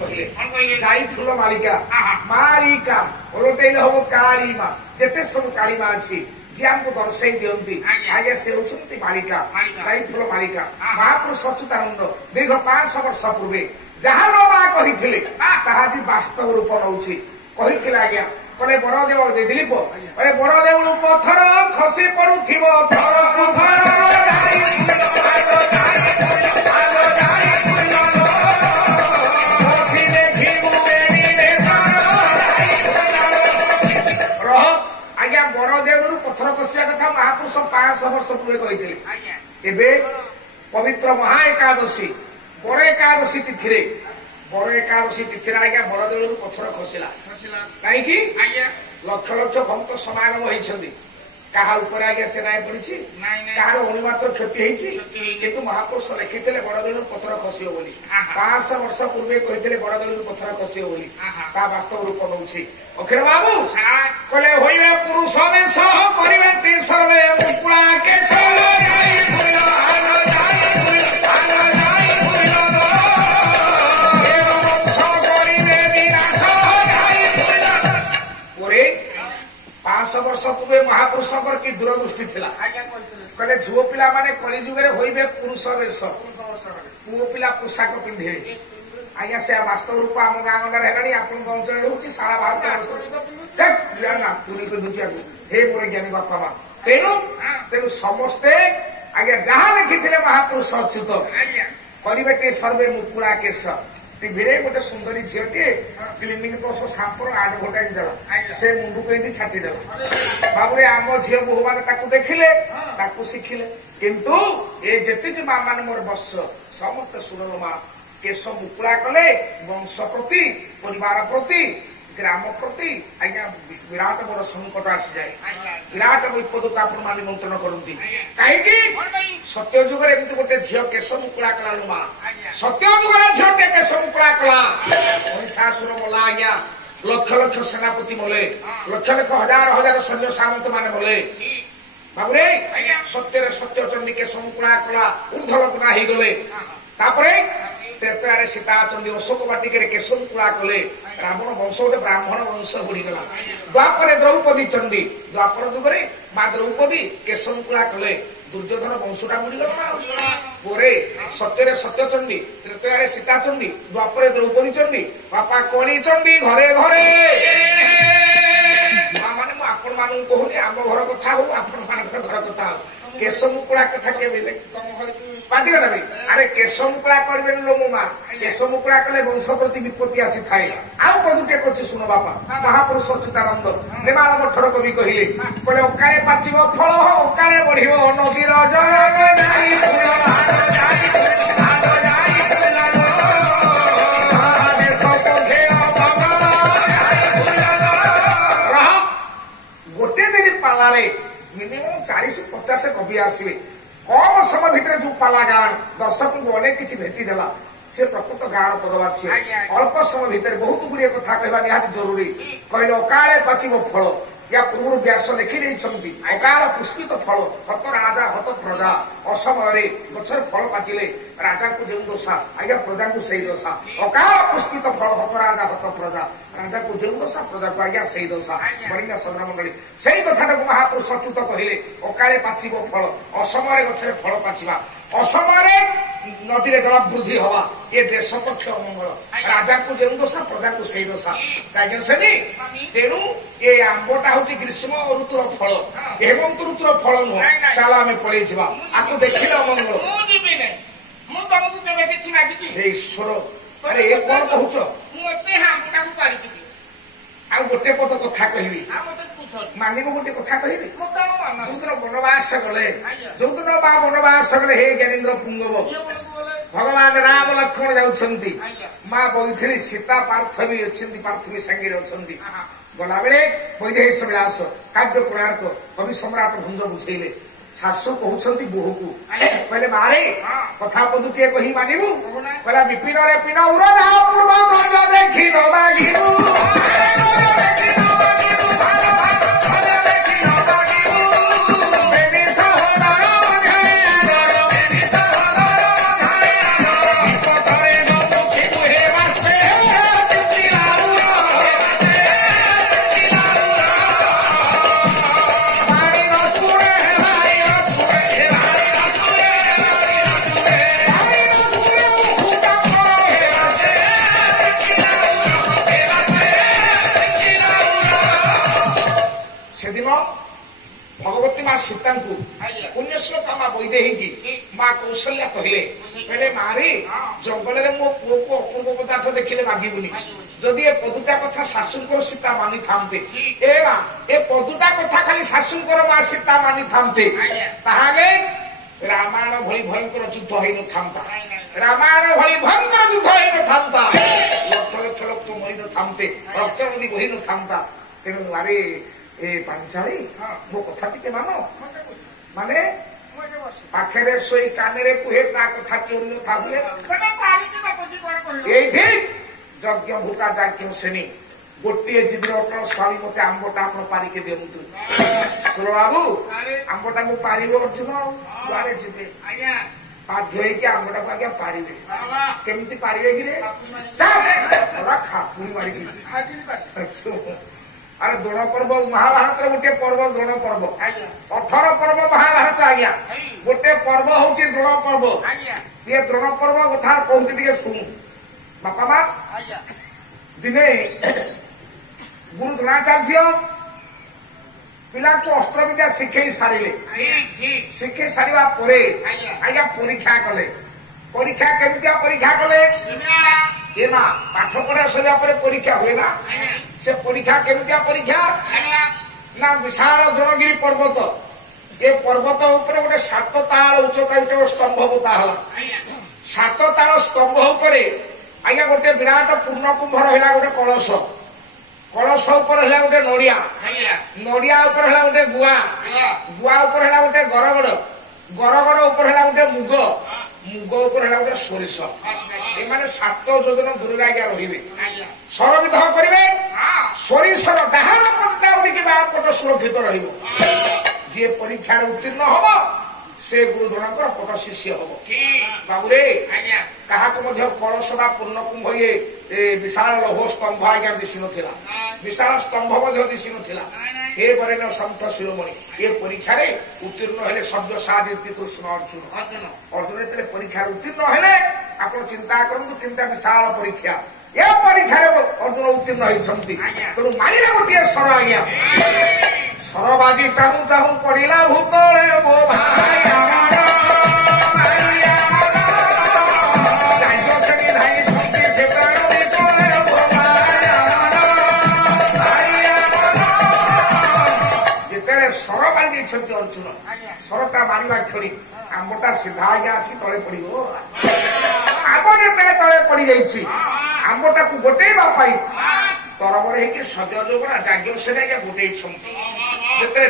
କହିଲେ ଯାଇ ଫୁଲ ମାଳିକା ମାଳିକା ଓଲଟେଇଲେ ହବ କାଳୀ ମା। ଯେତେ ସବୁ କାଳୀ ମା ଅଛି ଯିଏ ଆମକୁ ଦର୍ଶାଇ ଦିଅନ୍ତି ଆଜ୍ଞା ସେ ହଉଛନ୍ତି ମାଳିକା ଯାଇ ଫୁଲ ମାଳିକା। ମହାପୁରୁଷ ଅଚ୍ୟୁତାନନ୍ଦ ଦୀର୍ଘ 500 ବର୍ଷ ପୂର୍ବେ ଯାହା ମା କହିଥିଲେ ତାହା ଆଜି ବାସ୍ତବ ରୂପ ନଉଛି। କହିଥିଲେ ଆଜ୍ଞା କହିଲେ ବରଦେବ ଦିଲୀପ କହିଲେ ବରଦେଉଳୁ ପଥର ଖସି ପଡୁଥିବ ଥରକୁ ଥର ଆଜ୍ଞା ବରଦେଉଳରୁ ପଥର ଖସିବା କଥା ମହାପୁରୁଷ 500 ବର୍ଷ ପୂର୍ବେ କହିଥିଲେ। ଏବେ ପବିତ୍ର ମହା ଏକାଦଶୀ ବଡ ଏକାଦଶୀ ତିଥିରେ ଆଜ୍ଞା ବରଦେଉଳରୁ ପଥର ଖସିଲା। କାହିଁକି ଲକ୍ଷ ଲକ୍ଷ ଭକ୍ତ ସମାଗମ ହେଇଛନ୍ତି। କାହା ଉପରେ ଆଜ୍ଞା ଚେନାଇ ପଡିଛି କାହାର ଅଣୁମାତ୍ର କ୍ଷତି ହେଇଛି କିନ୍ତୁ ମହାପୁରୁଷ ଲେଖିଥିଲେ ବରଦେଉଳରୁ ପଥର ଖସିବ ବୋଲି। 500 ବର୍ଷ ପୂର୍ବେ କହିଥିଲେ ବରଦେଉଳରୁ ପଥର ଖସିବ ବୋଲି। ତା ବାସ୍ତବ ରୂପ ନଉଛି। ଅଖିଳ ବାବୁ କହିଲେ ହୋଇବେ ପୁରୁଷ ବେଶ କରିବେ ସର୍ବେ ମୁକୁଳା କେଶ ପରେ 500 ବର୍ଷ ପୂର୍ବେ ମହାପୁରୁଷଙ୍କର କି ଦୂରଦୃଷ୍ଟି ଥିଲା। କହିଲେ ଝୁଅ ପିଲାମାନେ କଳିଯୁଗରେ ହୋଇବେ ପୁରୁଷ ବେଶ ପୁଅ ପିଲା ପୋଷାକ ପିନ୍ଧିବେ। ଆଜ୍ଞା ସେ ବାସ୍ତବ ରୂପ ଆମ ଗାଁ ଗଣ୍ଡାରେ ହେଲାଣି ଆପଣଙ୍କ ଅଞ୍ଚଳରେ ହଉଛି ସାରା ଭାରତ ପିନ୍ଧୁଛି ଆକୁ ହେ ମୋର ଜ୍ଞାନୀ ବାପା ମା। ତେଣୁ ସମସ୍ତେ ଆଜ୍ଞା ଯାହା ଲେଖିଥିଲେ ମହାପୁରୁଷ ଅଚ୍ୟୁତ କରିବେ ଟେ ସର୍ବେ ମୁକୁଳା କେଶ। ଟିଭିରେ ଗୋଟେ ସୁନ୍ଦରୀ ଝିଅଟିଏ କ୍ଲିନିକ ପ୍ଲସ ସାମ୍ପର ଆଡଭର୍ଟାଇଜ ଦେଲା ସେ ମୁଣ୍ଡକୁ ଏମିତି ଛାଟିଦେଲା। ବାବୁରେ ଆମ ଝିଅ ବୋହୂ ମାନେ ତାକୁ ଦେଖିଲେ ତାକୁ ଶିଖିଲେ। କିନ୍ତୁ ଏ ଯେତିକି ମା ମାନେ ମୋର ବତ୍ସ ସମସ୍ତେ ଶୁଣଲ ମା କେଶ ମୁକୁଳା କଲେ ବଂଶ ପ୍ରତି ପରିବାର ପ୍ରତି ଗ୍ରାମ ପ୍ରତି ଆଜ୍ଞା ବିରାଟ ବଡ ସଂକଟ ଆସିଯାଏ। ବିରାଟ ବିପଦକୁ ଆପଣ ମାନେ ନିମନ୍ତ୍ରଣ କରନ୍ତି। କାହିଁକି ସତ୍ୟ ଯୁଗରେ ଏମିତି ଗୋଟେ ଝିଅ କେଶ ମୁକୁଳା କଲା ମା। ସତ୍ୟ ଯୁଗରେ ଝିଅଟେ କେଶ ମୁକୁଳା କଲା ମହିଷାସୁର ମଲା ଆଜ୍ଞା ଲକ୍ଷ ଲକ୍ଷ ସେନାପତି ମଲେ ଲକ୍ଷ ଲକ୍ଷ ହଜାର ହଜାର ସୈନ୍ୟ ସାମନ୍ତ ମାନେ ମଲେ। ବାବୁରେ ସତ୍ୟରେ ସତ୍ୟ ଚଣ୍ଡୀ କେଶ ମୁକୁଳା କଲା ଊର୍ଦ୍ଧ୍ୱ ଲଗ୍ନା ହେଇଗଲେ। ତାପରେ ତ୍ରେତୟାରେ ସୀତାଚଣ୍ଡୀ ଅଶୋକ ବାଟିକାରେ କେଶ ମୁକୁଳା କଲେ। ରାବଣ ବଂଶ ଗୋଟେ ବ୍ରାହ୍ମଣ ବଂଶ ବୁଡିଗଲା। ଦ୍ୱାପରେ ଦ୍ରୌପଦୀ ଚଣ୍ଡୀ ଦ୍ୱାପର ଯୁଗରେ ମା ଦ୍ରୌପଦୀ କେଶ ମୁକୁଳା କଲେ ଦୁର୍ଯ୍ୟୋଧନ ବଂଶଟା ବୁଡିଗଲା। ପରେ ସତ୍ୟରେ ସତ୍ୟ ଚଣ୍ଡୀ ତ୍ରେତୟାରେ ସୀତାଚଣ୍ଡୀ ଦ୍ୱାପରେ ଦ୍ରୌପଦୀ ଚଣ୍ଡୀ ବାପା କଳି ଚଣ୍ଡୀ ଘରେ ଘରେ। ମାନେ ମୁଁ ଆପଣ ମାନଙ୍କୁ କହୁନି ଆମ ଘର କଥା ହଉ ଆପଣ ମାନଙ୍କର ଘର କଥା ହଉ କେଶ ମୁକୁଳା କଥା କେବେ ପାଟିଗଲା ଭାଇ ଆରେ କେଶ ମୁକୁଳା କରିବେନି ଲୋ ମୋ ମା। କେଶ ମୁକୁଳା କଲେ ବଂଶ ପ୍ରତି ବିପତ୍ତି ଆସିଥାଏ। ଆଉ ପଦୁଟେ କରୁଛି ଶୁଣ ବାପା ମହାପୁରୁଷ ଅଚ୍ୟୁତାନନ୍ଦ ନେମାଳ ମଠର କବି କହିଲେ କହିଲେ ଅକାଳେ ପାଚିବ ଫଳ ଅକାଳେ ବଢିବ ନଦୀର ଜଳ ଗୋଟେ ଦିନ ପାଲାରେ ମିନିମମ୍ 40-50 କବି ଆସିବେ। କମ ସମୟ ଭିତରେ ଯୋଉ ପାଲା ଗାଁ ଦର୍ଶକଙ୍କୁ ଅନେକ କିଛି ଭେଟିଦେଲା ସେ ପ୍ରକୃତ ଗାଁର ପଦବାଚ୍ୟ। ଅଳ୍ପ ସମୟ ଭିତରେ ବହୁତ ଗୁଡିଏ କଥା କହିବା ନିହାତି ଜରୁରୀ। କହିଲେ ଅକାଳେ ପାଚିବ ଫଳ ୟା ପୂର୍ବରୁ ବ୍ୟାସ ଲେଖି ଦେଇଛନ୍ତି ଅକାଳ ପୁଷ୍ପିତ ଫଳ ହତ ରାଜା ହତ ପ୍ରଜା। ଅସମୟରେ ଗଛରେ ଫଳ ପାଚିଲେ ରାଜାଙ୍କୁ ଯେଉଁ ଦୋଷା ଆଜ୍ଞା ପ୍ରଜାଙ୍କୁ ସେଇ ଦୋଷା। ଅକାଳ ପୁଷ୍ପିତ ଫଳ ହତ ରାଜା ହତ ପ୍ରଜା ରାଜାକୁ ଯେଉଁ ଦୋଷା ପ୍ରଜାକୁ ଆଜ୍ଞା ସେଇ ଦୋଷା। ବରିଙ୍ଗା ସଦର ମଣ୍ଡଳୀ ସେଇ କଥାଟାକୁ ମହାପୁରୁଷ ଅଚ୍ୟୁତ କହିଲେ ଅକାଳେ ପାଚିବ ଫଳ ଅସମୟରେ ଗଛରେ ଫଳ ପାଚିବା ଅସମୟରେ ନଦୀରେ ଜଳ ବୃଦ୍ଧି ହବା ଏ ଦେଶ ପକ୍ଷ ଅମଙ୍ଗଳ। ରାଜାକୁ ଯେଉଁ ଦୋଷା ପ୍ରଜାକୁ ସେଇ ଦୋଷା। ସେନି ତେଣୁ ଏ ଆମ୍ବଟା ହଉଛି ଗ୍ରୀଷ୍ମ ଋତୁର ଫଳ ହେମନ୍ତ ଋତୁର ଫଳ ନୁହଁ। ଚାଲ ଆମେ ପଳେଇ ଯିବା ଆକୁ ଦେଖିଲେ ଅମଙ୍ଗଳ। ଈଶ୍ୱର ଆରେ ଏ କଣ କହୁଛ? ଆଉ ଗୋଟେ ପଦ କଥା କହିବି ମାନିବ ଗୋଟେ କଥା କହିବି। ଯୋଉଦିନ ବନବାସ ଗଲେ ଯୋଉଦିନ ବା ବନବାସ ଗଲେ ହେ ଜ୍ଞାନେନ୍ଦ୍ର ପୁଙ୍ଗବ ଭଗବାନ ରାମ ଲକ୍ଷ୍ମଣ ଯାଉଛନ୍ତି ମା ବୈଥିରୀ ସୀତା ପାର୍ଥବୀ ଅଛନ୍ତି ପାର୍ଥବୀ ସାଙ୍ଗରେ ଅଛନ୍ତି। ଗଲାବେଳେ ବୈଦେହୀଶ ବିଳାସ କାବ୍ୟ କୋଣାର୍କ କବି ସମ୍ରାଟ ଭଞ୍ଜ ବୁଝେଇଲେ। ଶାଶୁ କହୁଛନ୍ତି ବୋହୂକୁ କହିଲେ ମାରେ କଥା ପଦୁଟିଏ କହି ମାନିବୁ? କହିଲା ବିପିନରେ ପିନ ଉରଜା ପୂର୍ବ ଦେଖି ନବାଗିବୁ सीता को पुण्यश्लोका माँ वैदेही माँ कौशल्या कहले मारे जंगल में मो पुओ को अपूर्व पदार्थ देखिले मागिबुनी जदि ए पदुटा कथा शाशुंकर सीता मानि थामते ए माँ ए पदुटा कथा खाली शाशुंकर माँ सीता मानि थामते ताहाले रामायण भली भयंकर युद्ध होई न थामता रामायण भली भयंकर युद्ध होई न थामता लक्ष लक्ष लोक तो मरी न थामते रक्त नदी बही न थामता तेणु मारे ए पांचाली मो कथा टिके मानो माने पाखे शोई काने कुहे ता कथा क्यों न थाबे एठी यज्ञ भूका जाज्ञ सेनी गोटे जीवन अटल स्वामी मत आंबटा आप पारिके दिंतु सुर बाबू आंबटा को पार अर्जुन द्वारे जी बाध्य आंबटा को आज्ञा पारे केमती पारे कि खापुरी मारिकी अरे द्रोण पर्व महाभारत गोटे पर्व द्रोण पर्व 18 पर्व महाभारत आज्ञा गोटे पर्व हूँ द्रोण पर्व ये द्रोण पर्व कथा कहते टे शुणु बापा माँ दिने गुरु द्रोणाचार्य पिला को अस्त्र विद्या शिखे सारे शिखे सारा आज्ञा परीक्षा कले परीक्षा केमिया परीक्षा कले ये ना पाठ पढ़ा सरिया परीक्षा हुए ना से परीक्षा केमिया परीक्षा ना विशाल द्रोणगिरी पर्वत ये पर्वत उपर गोटे 7 ताल उच्चता गोटे स्तंभ पोता है 7 ताल स्तंभ उपरे आज्ञा गोटे विराट पूर्ण कुंभ रहा गोटे कलश कलश उपर है गोटे नड़िया नड़िया उपर है गोटे गुआ गुआ उपर है गोटे गरगड़ गरगड़ उपर है गोटे मुग मुग उपर है गोटे सोरिष ये 7 योजन दूर आज्ञा रे सरविध करेंगे सोरिषर डाहाण पटा उठिकी पट सुरक्षित जी परीक्षा उत्तीर्ण हम से गुरु द्रोणकर पट शिष्य हम बाबूरे क्या कलश बा पूर्ण कुंभ ये विशाल लौह स्तंभ आज्ञा दिशी नाला विशाल स्तंभ दिशी नाला हे बरेन सन्थ शिरोमणि ये परीक्षा उत्तीर्ण हेले शब्द साधित कृष्ण अर्जुन अर्जुन ये परीक्षा उत्तीर्ण हेले आप चिंता करूँ केमता विशाल परीक्षा ये परीक्षा अर्जुन उत्तीर्ण होती तेणु मारिला गोटे सर आज्ञा सर बाजी चाहू चाहू पड़ा भूत मो भाई सर मारी अर्जुन सरटा मारिबा क्षणी आंबटा सीधा आज्ञा आसी तले पड़ो आंब जेते तले पड़ जाइए आंबटा को गोटेवा तरबर होगी सज जोगना जाज्ञ से गोटे